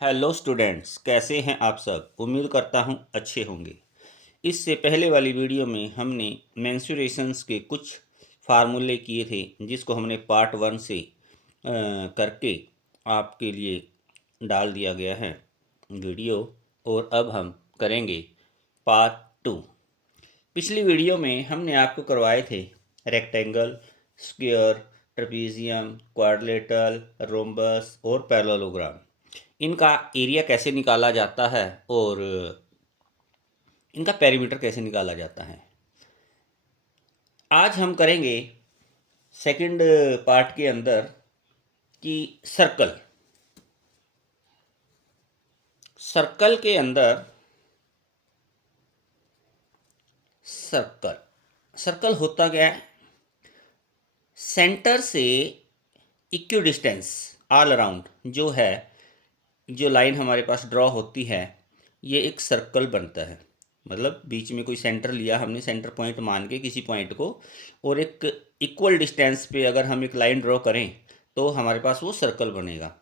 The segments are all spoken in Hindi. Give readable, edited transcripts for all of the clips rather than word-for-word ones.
हेलो स्टूडेंट्स, कैसे हैं आप सब। उम्मीद करता हूं अच्छे होंगे। इससे पहले वाली वीडियो में हमने मेंस्ट्रुएशंस के कुछ फार्मूले किए थे, जिसको हमने पार्ट 1 से करके आपके लिए डाल दिया गया है वीडियो। और अब हम करेंगे पार्ट 2। पिछली वीडियो में हमने आपको करवाए थे rectangle, square, trapezium, quadrilateral, rhombus और पैरेललोग्राम। इनका एरिया कैसे निकाला जाता है और इनका पेरीमीटर कैसे निकाला जाता है। आज हम करेंगे सेकंड पार्ट के अंदर कि सर्कल के अंदर सर्कल होता क्या है। सेंटर से इक्वी डिस्टेंस ऑल अराउंड जो है, जो लाइन हमारे पास ड्रॉ होती है, ये एक सर्कल बनता है। मतलब बीच में कोई सेंटर लिया हमने, सेंटर पॉइंट मान के किसी पॉइंट को, और एक इक्वल डिस्टेंस पे अगर हम एक लाइन ड्रॉ करें तो हमारे पास वो सर्कल बनेगा।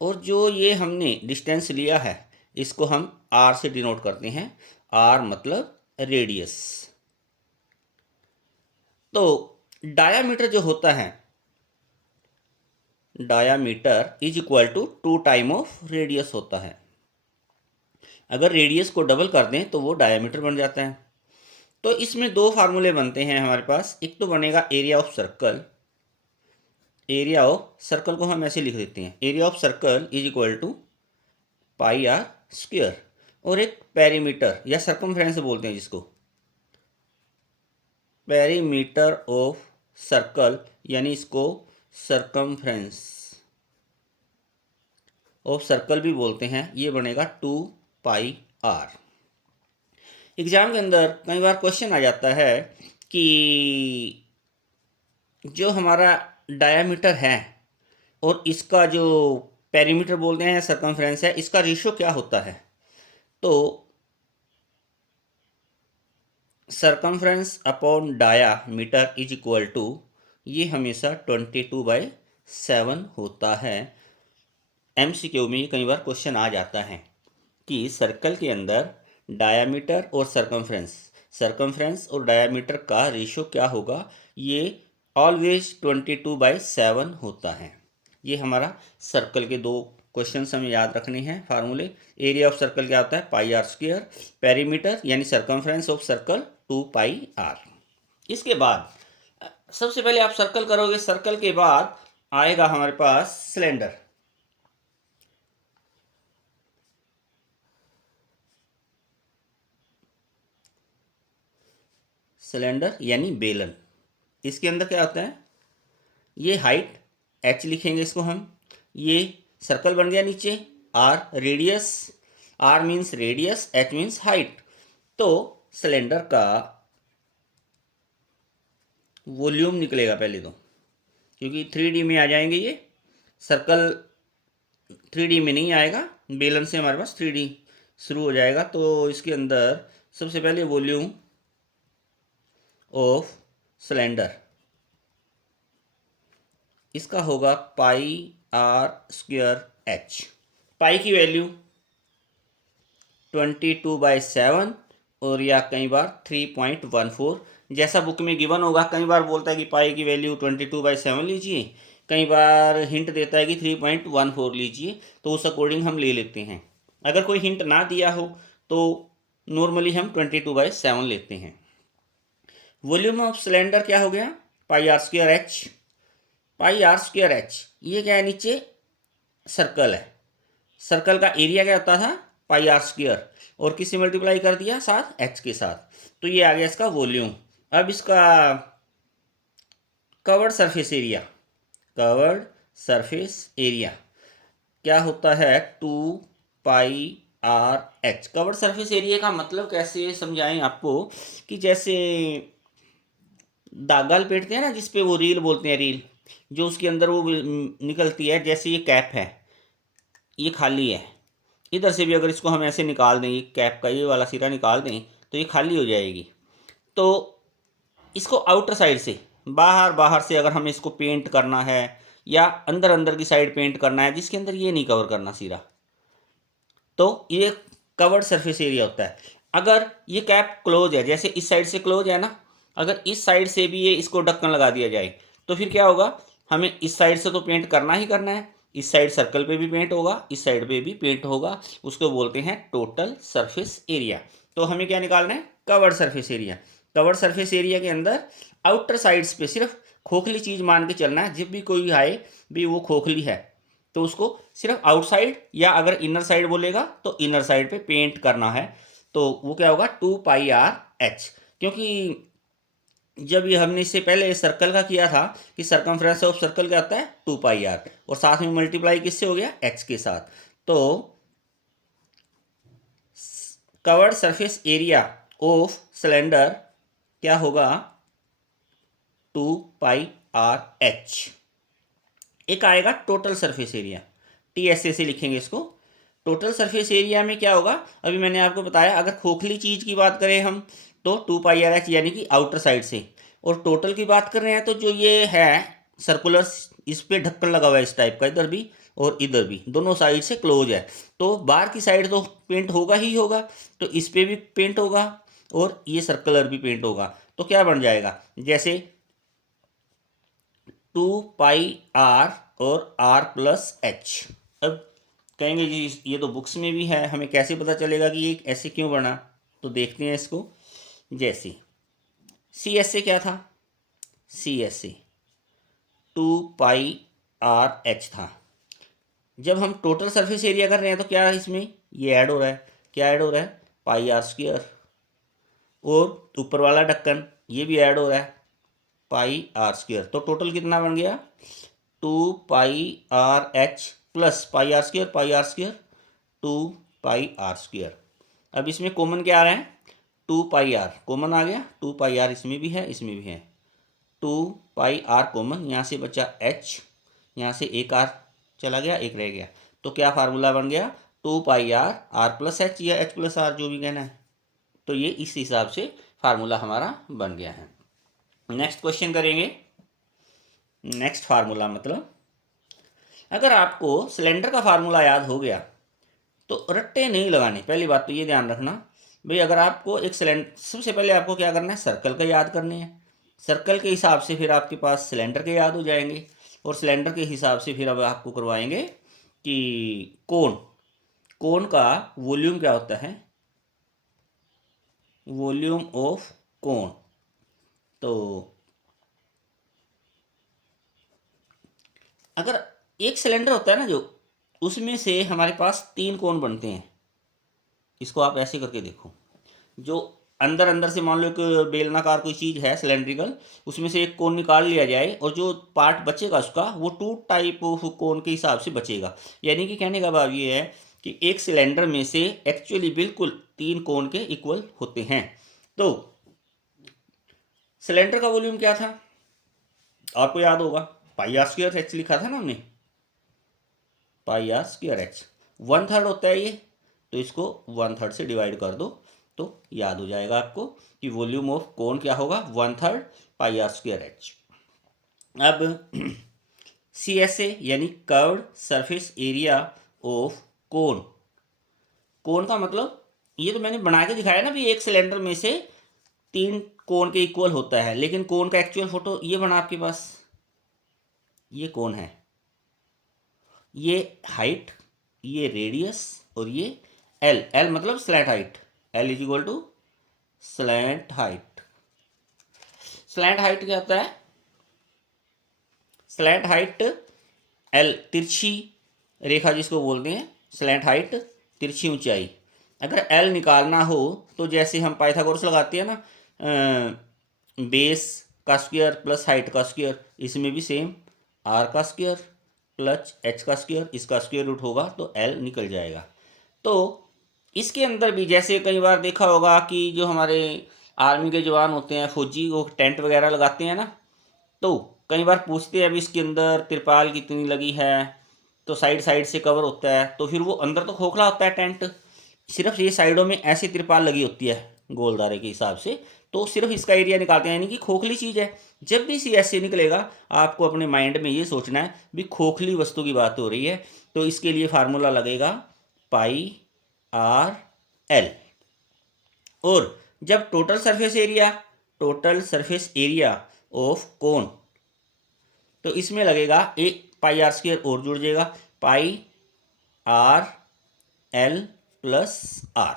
और जो ये हमने डिस्टेंस लिया है, इसको हम आर से डिनोट करते हैं। आर मतलब रेडियस। तो डायामीटर जो होता है, diameter is equal to 2 time of radius होता है। अगर रेडियस को डबल कर दें तो वो डायामीटर बन जाता है। तो इसमें दो फार्मूले बनते हैं हमारे पास। एक तो बनेगा area of circle. Area of circle को हम ऐसे लिख देते हैं, area of circle is equal to pi r square. और एक पेरीमीटर या सर्कमफ्रेंस बोलते हैं जिसको, पेरीमीटर ऑफ सर्कल, यानी इसको सर्कमफ्रेंस ऑफ सर्कल भी बोलते हैं। ये बनेगा 2 पाई आर। एग्जाम के अंदर कई बार क्वेश्चन आ जाता है कि जो हमारा डायामीटर है और इसका जो पेरीमीटर बोलते हैं, सर्कमफ्रेंस है, इसका रेशियो क्या होता है। तो circumference upon diameter is equal to, ये हमेशा 22/7 होता है। एमसीक्यू में कई बार क्वेश्चन आ जाता है कि सर्कल के अंदर डायामीटर और सर्कमफ्रेंस और डायामीटर का रेशियो क्या होगा। ये ऑलवेज 22/7 होता है। ये हमारा सर्कल के दो क्वेश्चन हमें याद रखने हैं फार्मूले। एरिया ऑफ सर्कल क्या होता है, पाई आर स्क्वायर। पेरीमीटर यानी circumference of circle 2 pi r. इसके बाद सबसे पहले आप सर्कल करोगे, सर्कल के बाद आएगा हमारे पास सिलेंडर। सिलेंडर यानी बेलन। इसके अंदर क्या होता है, ये हाइट h लिखेंगे इसको हम। ये सर्कल बन गया नीचे, r radius, r means radius, h means height. तो सिलेंडर का वॉल्यूम निकलेगा पहले तो, क्योंकि 3D में आ जाएंगे ये। सर्कल 3D में नहीं आएगा, बेलन से हमारे पास 3D शुरू हो जाएगा। तो इसके अंदर सबसे पहले वॉल्यूम ऑफ सिलेंडर, इसका होगा पाई आर स्क्वायर एच। पाई की वैल्यू 22/7 और या कई बार 3.14 जैसा बुक में गिवन होगा। कई बार बोलता है कि पाई की वैल्यू 22/7 लीजिए, कई बार हिंट देता है कि 3.14 लीजिए, तो उस अकॉर्डिंग हम ले लेते हैं। अगर कोई हिंट ना दिया हो तो नॉर्मली हम 22/7 लेते हैं। वॉल्यूम ऑफ सिलेंडर क्या हो गया, pi r square h. Pi r square h, ये क्या है, नीचे सर्कल है। सर्कल का एरिया क्या होता था, पाई आर स्क्वायर, और किससे मल्टीप्लाई कर दिया, साथ एच के साथ। तो ये आ गया इसका वॉल्यूम। अब इसका curved surface area, curved surface area क्या होता है, 2 pi r h. Curved surface area का मतलब कैसे समझाएं आपको, कि जैसे दागा लपेटते हैं ना, जिसपे वो रील बोलते हैं, रील जो उसके अंदर वो निकलती है। जैसे ये कैप है, ये खाली है, इधर से भी अगर इसको हम ऐसे निकाल दें, ये कैप का ये वाला सिरा निकाल दें तो ये खाली हो जाएगी। तो इसको आउटर साइड से, बाहर से अगर हमें इसको पेंट करना है, या अंदर की साइड पेंट करना है, जिसके अंदर ये नहीं कवर करना सिरा, तो ये कवर्ड सरफेस एरिया होता है। अगर ये कैप क्लोज है, जैसे इस साइड से क्लोज है ना, अगर इस साइड से भी ये इसको ढक्कन लगा दिया जाए तो फिर क्या होगा, हमें इस साइड से तो पेंट करना ही करना है, इस साइड सर्कल पे भी पेंट होगा, इस साइड पे भी पेंट होगा, उसको बोलते हैं टोटल सरफेस एरिया। तो हमें क्या निकालना है, covered surface area. Curved surface area के अंदर आउटर साइड्स पे सिर्फ खोखली चीज़ मान के चलना है, जब भी कोई आए भी वो खोखली है तो उसको सिर्फ आउटसाइड, या अगर इनर साइड बोलेगा तो इनर साइड पे पेंट करना है। तो वो क्या होगा, 2πr/h। क्योंकि जब ये हमने इससे पहले सर्कल का किया था कि सरकमफ्रेंस ऑफ सर्कल क्या होता है 2πr, और साथ में मल्टीप्लाई किससे हो गया, h के साथ। तो curved surface area of cylinder क्या होगा, 2πr/h। एक आएगा टोटल सरफेस एरिया, TSA से लिखेंगे इसको। टोटल सरफेस एरिया में क्या होगा, अभी मैंने आपको बताया अगर खोखली चीज़ की बात करें हम तो 2πr/h यानी कि आउटर साइड से, और टोटल की बात कर रहे हैं तो जो ये है सर्कुलर, इस पे ढक्कन लगा हुआ है इस टाइप का, इधर भी और इधर भी, दोनों साइड से क्लोज है, तो बाहर की साइड तो पेंट होगा ही होगा, तो इस पे भी पेंट होगा और ये सर्कुलर भी पेंट होगा। तो क्या बन जाएगा, जैसे 2πr और r+h। अब कहेंगे जी ये तो बुक्स में भी है, हमें कैसे पता चलेगा कि ये ऐसे क्यों बना, तो देखते हैं इसको। जैसे CSA क्या था, CSA 2πr/h था। जब हम टोटल सरफेस एरिया कर रहे हैं तो क्या इसमें ये ऐड हो रहा है, क्या ऐड हो रहा है, πr², और ऊपर वाला ढक्कन ये भी ऐड हो रहा है πr²। तो टोटल कितना बन गया, 2πr/h प्लस πr², 2πr²। अब इसमें कॉमन क्या आ रहा है, 2πr कॉमन आ गया, 2πr इसमें भी है इसमें भी है, 2πr कॉमन, यहाँ से बचा h, यहाँ से एक r चला गया, एक रह गया, तो क्या फार्मूला बन गया, 2πr r+h या h+r जो भी कहना है। तो ये इस हिसाब से फार्मूला हमारा बन गया है। नेक्स्ट क्वेश्चन करेंगे। नेक्स्ट फार्मूला मतलब अगर आपको सिलेंडर का फार्मूला याद हो गया तो रट्टे नहीं लगाने। पहली बात तो ये ध्यान रखना भाई, अगर आपको एक सिलेंडर, सबसे पहले आपको क्या करना है, सर्कल का याद करने हैं, सर्कल के हिसाब से फिर आपके पास सिलेंडर के याद हो जाएंगे, और सिलेंडर के हिसाब से फिर अब आपको करवाएंगे कि कोन का वॉल्यूम क्या होता है, वॉल्यूम ऑफ कोन। तो अगर एक सिलेंडर होता है ना जो, उसमें से हमारे पास 3 कोन बनते हैं। इसको आप ऐसे करके देखो, जो अंदर अंदर से मान लो एक बेलनाकार कोई चीज़ है सिलेंड्रिकल, उसमें से एक कोन निकाल लिया जाए और जो पार्ट बचेगा उसका वो 2 टाइप ऑफ कोन के हिसाब से बचेगा। यानी कि कहने का भाव ये है कि एक सिलेंडर में से एक्चुअली बिल्कुल 3 कोन के इक्वल होते हैं। तो सिलेंडर का वॉल्यूम क्या था, आपको याद होगा, πr²h लिखा था ना हमने, πr²h 1/3 होता है ये, तो इसको 1/3 से डिवाइड कर दो तो याद हो जाएगा आपको कि वॉल्यूम ऑफ कोन क्या होगा, 1/3 πr²h। अब CSA यानी curved surface area of cone, cone का मतलब ये तो मैंने बना के दिखाया ना भी, एक सिलेंडर में से 3 कोन के इक्वल होता है, लेकिन कोन का एक्चुअल फोटो ये बना आपके पास, ये कोन है, ये हाइट, ये रेडियस, और ये L मतलब slant height, L = slant height. Slant height क्या होता है, स्लैंट हाइट L तिरछी रेखा जिसको बोलते हैं, स्लैंट हाइट तिरछी ऊंचाई। अगर L निकालना हो तो जैसे हम पाइथागोरस लगाते हैं ना, बेस का स्क्वायर प्लस हाइट का स्क्वायर, इसमें भी सेम r का स्क्वायर प्लस h का स्क्वायर, इसका स्क्वायर रूट होगा तो L निकल जाएगा। तो इसके अंदर भी जैसे कई बार देखा होगा कि जो हमारे आर्मी के जवान होते हैं, फौजी, वो टेंट वगैरह लगाते हैं ना, तो कई बार पूछते हैं अभी इसके अंदर तिरपाल कितनी लगी है, तो साइड साइड से कवर होता है, तो फिर वो अंदर तो खोखला होता है टेंट, सिर्फ ये साइडों में ऐसी तिरपाल लगी होती है गोलदारे के हिसाब से, तो सिर्फ इसका एरिया निकालते हैं, यानी कि खोखली चीज़ है। जब भी CSA निकलेगा आपको अपने माइंड में ये सोचना है भी खोखली वस्तु की बात हो रही है, तो इसके लिए फार्मूला लगेगा πr² आर एल। और जब टोटल सरफेस एरिया ऑफ कोन, तो इसमें लगेगा एक पाई आर स्क्वायर और जुड़ जाएगा, pi r l plus are.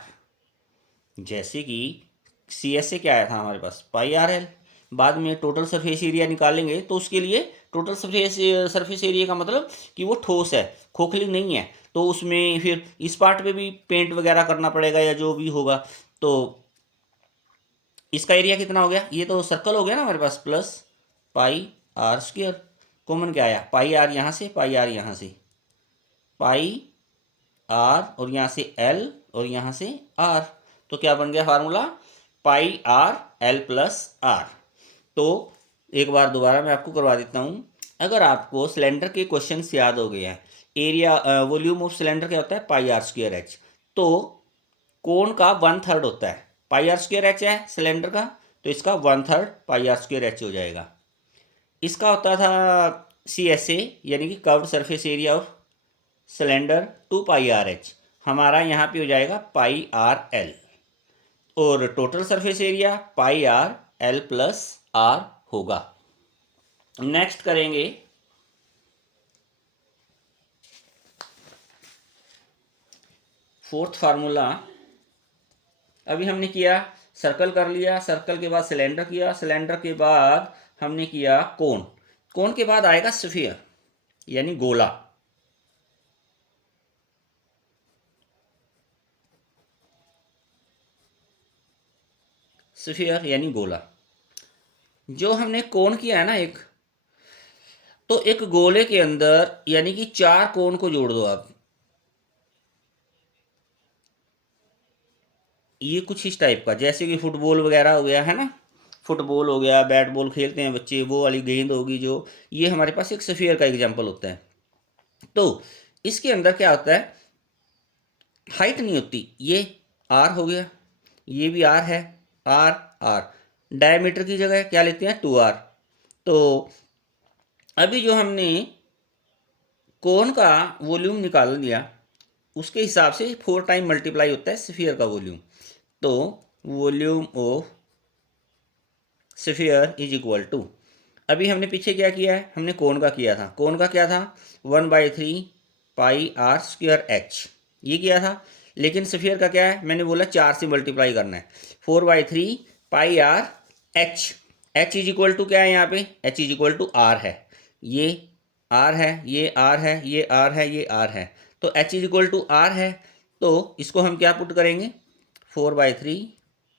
जैसे कि सी एस से क्या आया था हमारे पास, पाई आर एल। बाद में टोटल सरफेस एरिया निकालेंगे तो उसके लिए टोटल सरफेस एरिया का मतलब कि वो ठोस है, खोखली नहीं है, तो उसमें फिर इस पार्ट पे भी पेंट वगैरह करना पड़ेगा या जो भी होगा। तो इसका एरिया कितना हो गया, ये तो सर्कल हो गया ना हमारे पास, plus pi r square. Common क्या आया, पाई आर यहाँ से, पाई आर यहाँ से, पाई आर और यहाँ से एल और यहाँ से आर। तो क्या बन गया formula, pi r l plus r. तो एक बार दोबारा मैं आपको करवा देता हूँ। अगर आपको सिलेंडर के क्वेश्चंस याद हो गए हैं, एरिया वॉल्यूम ऑफ सिलेंडर क्या होता है, पाई आर स्क्वायर एच। तो कोण का 1/3 होता है, पाई आर स्क्वायर एच है सिलेंडर का, तो इसका 1/3 पाई आर स्क्वायर एच हो जाएगा। इसका होता था सी एस ए, यानी कि curved surface area of cylinder 2 pi r h. हमारा यहाँ पे हो जाएगा पाई आर एल। और total surface area pi r l plus r होगा। नेक्स्ट करेंगे फोर्थ फार्मूला। अभी हमने किया सर्कल कर लिया, सर्कल के बाद सिलेंडर किया, सिलेंडर के बाद हमने किया कोन, कोन के बाद आएगा स्फीयर यानी गोला। स्फीयर यानी गोला। जो हमने कोन किया है ना एक, तो एक गोले के अंदर यानी कि 4 कोन को जोड़ दो आप। ये कुछ इस टाइप का, जैसे कि फुटबॉल वगैरह हो गया है ना, फुटबॉल हो गया, बैट बॉल खेलते हैं बच्चे, वो वाली गेंद होगी जो, ये हमारे पास एक स्फीयर का एग्जांपल होता है। तो इसके अंदर क्या होता है, हाइट नहीं होती, ये आर हो गया, ये भी आर है, आर आर, डायमीटर की जगह क्या लेते हैं, 2r। तो अभी जो हमने कोन का वॉल्यूम निकाल लिया, उसके हिसाब से 4 टाइम मल्टीप्लाई होता है स्फीयर का वॉल्यूम। तो volume of sphere is equal to, अभी हमने पीछे क्या किया है, हमने कोन का किया था, कोन का क्या था 1/3 पाई आर स्क्वायर एच, ये किया था। लेकिन स्फीयर का क्या है, मैंने बोला 4 से मल्टीप्लाई करना है, 4/3 pi r h. H is equal to क्या है यहाँ पे, h is equal to r है, ये आर है, ये आर है, ये आर है, ये आर है। तो h is equal to r है, तो इसको हम क्या पुट करेंगे, 4/3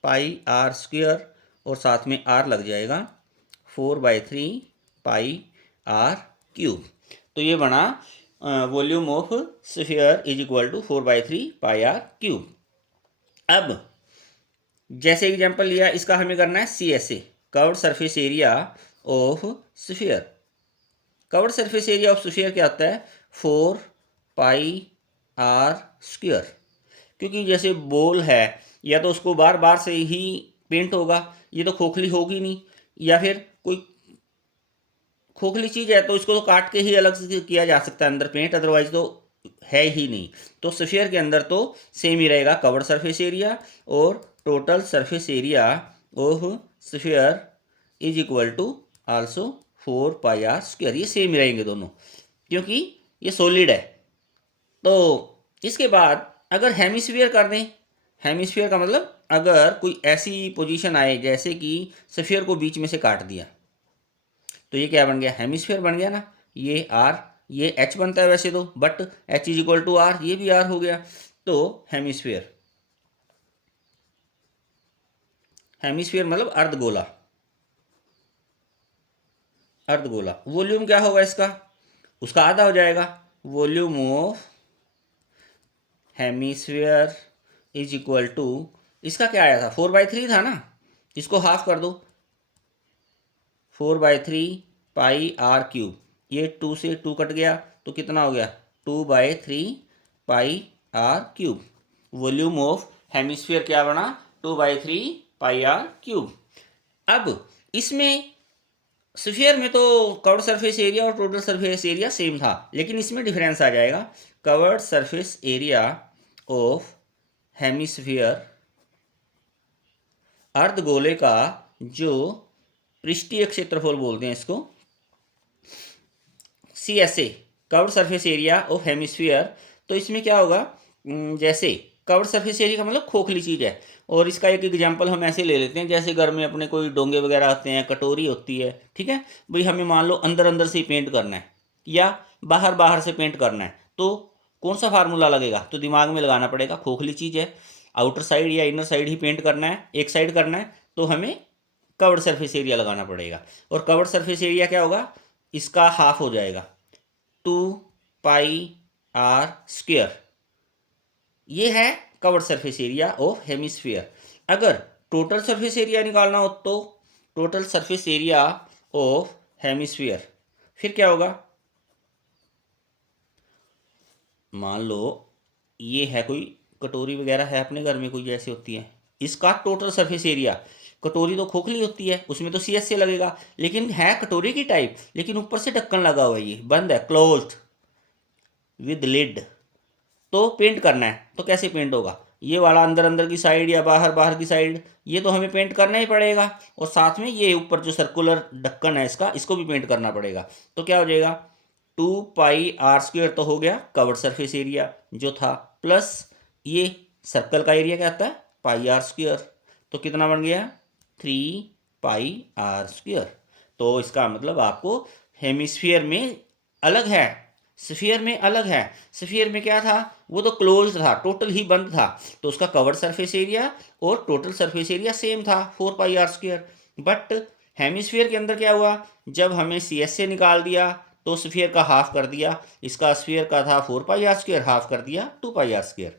पाई आर स्क्वायर और साथ में आर लग जाएगा, 4/3 पाई आर क्यूब। तो ये बना volume of sphere is equal to 4/3 pi r cube. अब जैसे एग्जांपल लिया, इसका हमें करना है C S A, curved surface area of sphere. Curved surface area of sphere क्या होता है, 4 पाई आर स्क्वायर। क्योंकि जैसे बॉल है, या तो उसको बार बार से ही पेंट होगा, ये तो खोखली होगी नहीं, या फिर कोई खोखली चीज़ है तो इसको तो काट के ही अलग से किया जा सकता है अंदर पेंट, अदरवाइज तो है ही नहीं। तो स्फीयर के अंदर तो सेम ही रहेगा कवर्ड सरफेस एरिया, और total surface area of sphere is equal to also 4 pi r square, ये सेम ही रहेंगे दोनों क्योंकि ये सॉलिड है। तो इसके बाद अगर हेमिस्फीयर कर दें, हेमिस्फीयर का मतलब अगर कोई ऐसी पोजीशन आए जैसे कि स्फीयर को बीच में से काट दिया, तो ये क्या बन गया, हेमिस्फीयर बन गया ना। ये आर, ये एच बनता है वैसे तो, but h is equal to r, ये भी आर हो गया। तो हेमिस्फीयर, हेमिस्फीयर मतलब अर्धगोला, अर्धगोला। वॉल्यूम क्या होगा इसका, उसका आधा हो जाएगा, volume of hemisphere is equal to, इसका क्या आया था 4/3 था ना, इसको हाफ कर दो, 4/3 पाई आर क्यूब, ये 2 से 2 कट गया तो कितना हो गया, 2/3 pi r cube. Volume of hemisphere क्या बना, 2/3 पाई आर क्यूब। अब इसमें स्फीयर में तो कवर्ड सरफेस एरिया और टोटल सरफेस एरिया सेम था, लेकिन इसमें डिफरेंस आ जाएगा। Curved surface area of hemisphere, अर्धगोले का जो पृष्ठीय क्षेत्रफल बोलते हैं इसको, CSA curved surface area of hemisphere. तो इसमें क्या होगा, जैसे कवर्ड सरफेस एरिया का मतलब खोखली चीज़ है, और इसका एक एग्जांपल हम ऐसे ले लेते हैं, जैसे घर में अपने कोई डोंगे वगैरह आते हैं, कटोरी होती है, ठीक है भाई, हमें मान लो अंदर अंदर से ही पेंट करना है या बाहर बाहर से पेंट करना है, तो कौन सा फार्मूला लगेगा, तो दिमाग में लगाना पड़ेगा, खोखली चीज़ है, आउटर साइड या इनर साइड ही पेंट करना है, एक साइड करना है, तो हमें कवर्ड सरफेस एरिया लगाना पड़ेगा। और कवर्ड सरफेस एरिया क्या होगा, इसका हाफ हो जाएगा 2πr²। ये है covered surface area of hemisphere. अगर टोटल सरफेस एरिया निकालना हो तो total surface area of hemisphere फिर क्या होगा, मान लो ये है कोई कटोरी वगैरह है अपने घर में कोई जैसे होती है, इसका टोटल सरफेस एरिया, कटोरी तो खोखली होती है उसमें तो CSA लगेगा, लेकिन है कटोरी की टाइप, लेकिन ऊपर से ढक्कन लगा हुआ है, ये बंद है, क्लोज्ड विद लिड। तो पेंट करना है तो कैसे पेंट होगा, ये वाला अंदर अंदर की साइड या बाहर बाहर की साइड, ये तो हमें पेंट करना ही पड़ेगा, और साथ में ये ऊपर जो सर्कुलर ढक्कन है इसका, इसको भी पेंट करना पड़ेगा। तो क्या हो जाएगा, 2πr² तो हो गया कवर्ड सरफेस एरिया जो था, प्लस ये सर्कल का एरिया क्या आता है πr², तो कितना बन गया 3πr²। तो इसका मतलब आपको हेमिस्फीयर में अलग है, स्फीयर में अलग है। स्फीयर में क्या था, वो तो क्लोज था, टोटल ही बंद था, तो उसका कवर्ड सरफेस एरिया और टोटल सरफेस एरिया सेम था 4πr²। बट हेमिस्फीयर के अंदर क्या हुआ, जब हमें CSA निकाल दिया तो स्फीयर का हाफ कर दिया, इसका स्फीयर का था 4πr², हाफ कर दिया 2πr²।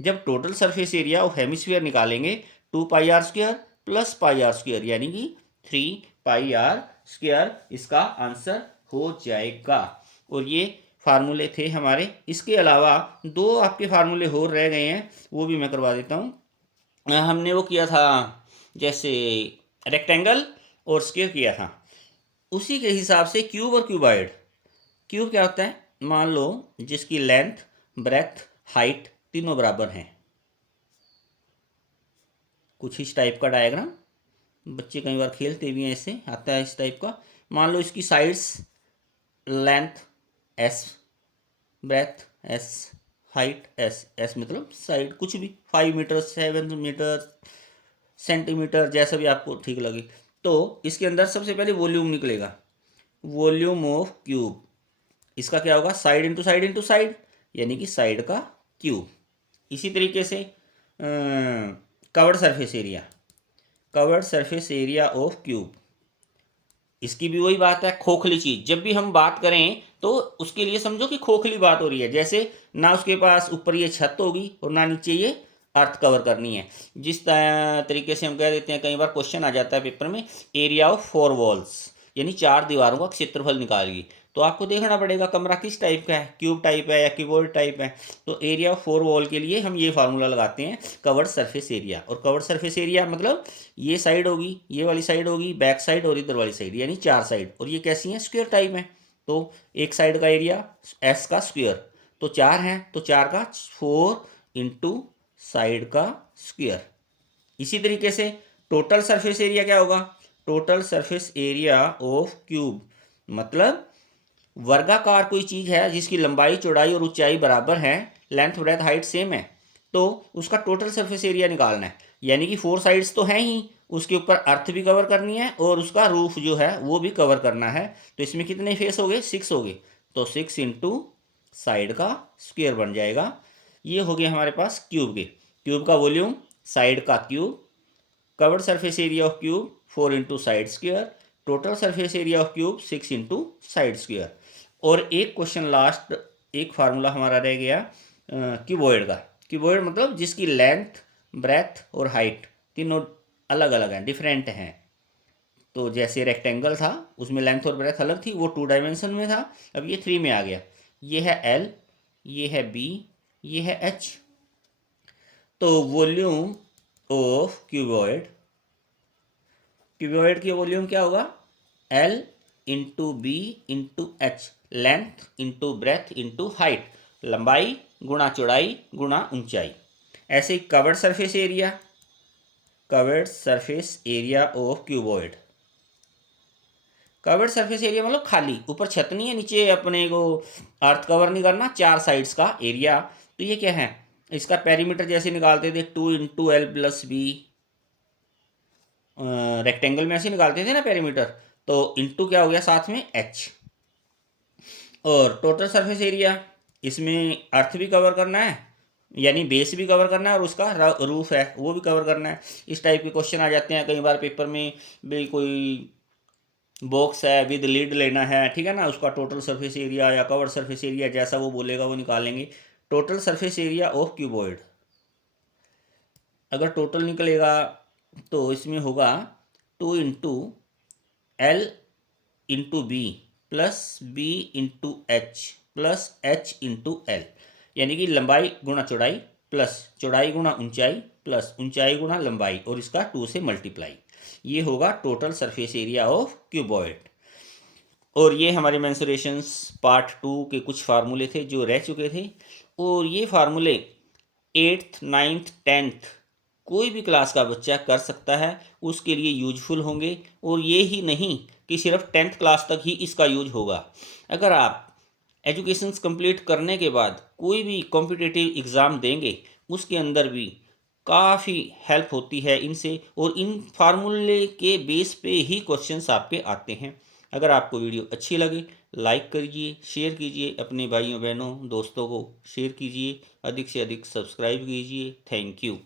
जब total surface area of hemisphere निकालेंगे 2πr² प्लस πr², यानी कि 3πr², इसका आंसर हो जाएगा। और ये फार्मूले थे हमारे, इसके अलावा दो आपके फार्मूले और रह गए हैं, वो भी मैं करवा देता हूँ। हमने वो किया था जैसे रेक्टेंगल और स्क्वायर किया था, उसी के हिसाब से क्यूब और क्यूबॉइड। क्यूब क्या होता है, मान लो जिसकी लेंथ ब्रेथ हाइट तीनों बराबर हैं, कुछ इस टाइप का डायग्राम, बच्चे कई बार खेलते भी हैं, ऐसे आता है इस टाइप का। मान लो इसकी sides length S, breadth S, height S, S मतलब साइड कुछ भी 5 मीटर 7 मीटर सेंटीमीटर जैसा भी आपको ठीक लगे। तो इसके अंदर सबसे पहले वॉल्यूम निकलेगा, वॉल्यूम ऑफ क्यूब, इसका क्या होगा side into side into side, यानी कि साइड का क्यूब। इसी तरीके से covered surface area, curved surface area of cube, इसकी भी वही बात है, खोखली चीज़। जब भी हम बात करें तो उसके लिए समझो कि खोखली बात हो रही है, जैसे ना उसके पास ऊपर ये छत होगी और ना नीचे ये अर्थ कवर करनी है। जिस तरीके से हम कह देते हैं, कई बार क्वेश्चन आ जाता है पेपर में, एरिया ऑफ 4 वॉल्स, यानी 4 दीवारों का क्षेत्रफल निकालिए, तो आपको देखना पड़ेगा कमरा किस टाइप का है, क्यूब टाइप है या क्यूबॉइड टाइप है। तो एरिया ऑफ 4 वॉल के लिए हम ये फार्मूला लगाते हैं, कवर्ड सरफेस एरिया। और कवर्ड सरफेस एरिया मतलब ये साइड होगी, ये वाली साइड होगी, बैक साइड और इधर वाली साइड, यानी 4 साइड, और ये कैसी हैं स्क्वायर टाइप है। तो एक साइड का एरिया S का स्क्वायर, तो 4 हैं, तो 4 का 4 इंटू साइड का स्क्वायर। इसी तरीके से टोटल सरफेस एरिया क्या होगा, total surface area of cube मतलब वर्गाकार कोई चीज़ है जिसकी लंबाई चौड़ाई और ऊंचाई बराबर है, लेंथ ब्रेथ हाइट सेम है, तो उसका टोटल सरफेस एरिया निकालना है। यानी कि 4 साइड्स तो हैं ही, उसके ऊपर अर्थ भी कवर करनी है और उसका रूफ जो है वो भी कवर करना है। तो इसमें कितने फेस हो गए, 6 हो गए, तो 6 इंटू साइड का स्क्वायर बन जाएगा। ये हो गया हमारे पास क्यूब के, क्यूब का वॉल्यूम साइड का cube, covered surface area of cube 4 into side square, total surface area of cube 6 into side square. और एक क्वेश्चन लास्ट, एक फार्मूला हमारा रह गया क्यूबॉइड का। क्यूबॉइड मतलब जिसकी लेंथ ब्रेथ और हाइट तीनों अलग अलग हैं, डिफरेंट हैं। तो जैसे रेक्टेंगल था उसमें लेंथ और ब्रेथ अलग थी, वो 2 डायमेंशन में था, अब ये 3 में आ गया। ये है L, ये है B, ये है H। तो वॉल्यूम ऑफ क्यूबॉइड, क्यूबॉइड की वॉल्यूम क्या होगा, L into B into H, length into breadth into height, लंबाई गुणा चौड़ाई गुणा ऊंचाई। ऐसे ही curved surface area of cuboid. Curved surface area मतलब खाली, ऊपर छत नहीं है, नीचे अपने को अर्थ कवर नहीं करना, 4 साइड्स का एरिया। तो ये क्या है, इसका पेरीमीटर जैसे निकालते थे 2 × L+B, रेक्टेंगल में ऐसे निकालते थे ना पेरीमीटर, तो इंटू क्या हो गया साथ में H। और टोटल सरफेस एरिया, इसमें अर्थ भी कवर करना है, यानी बेस भी कवर करना है, और उसका रूफ है वो भी कवर करना है। इस टाइप के क्वेश्चन आ जाते हैं कई बार पेपर में भी। कोई बॉक्स है विद लीड लेना है, ठीक है ना, उसका टोटल सरफेस एरिया या कवर सरफेस एरिया जैसा वो बोलेगा वो निकालेंगे। Total surface area of cuboid, अगर टोटल निकलेगा तो इसमें होगा 2 × L × B plus B × H plus H × L, यानी कि लंबाई गुणा चौड़ाई प्लस चौड़ाई गुणा ऊंचाई प्लस ऊंचाई गुणा लंबाई, और इसका 2 से मल्टीप्लाई, ये होगा total surface area of cuboid. और ये हमारे मेंसुरेशंस पार्ट 2 के कुछ फार्मूले थे जो रह चुके थे, और ये फार्मूले 8th 9th 10th कोई भी क्लास का बच्चा कर सकता है, उसके लिए यूजफुल होंगे। और ये ही नहीं कि सिर्फ 10th क्लास तक ही इसका यूज होगा। अगर आप एजुकेशन कंप्लीट करने के बाद कोई भी कॉम्पिटिटिव एग्ज़ाम देंगे, उसके अंदर भी काफ़ी हेल्प होती है इनसे, और इन फार्मूले के बेस पे ही क्वेश्चंस आपके आते हैं। अगर आपको वीडियो अच्छी लगे लाइक करिए, शेयर कीजिए, अपने भाइयों बहनों दोस्तों को शेयर कीजिए, अधिक से अधिक सब्सक्राइब कीजिए। Thank you.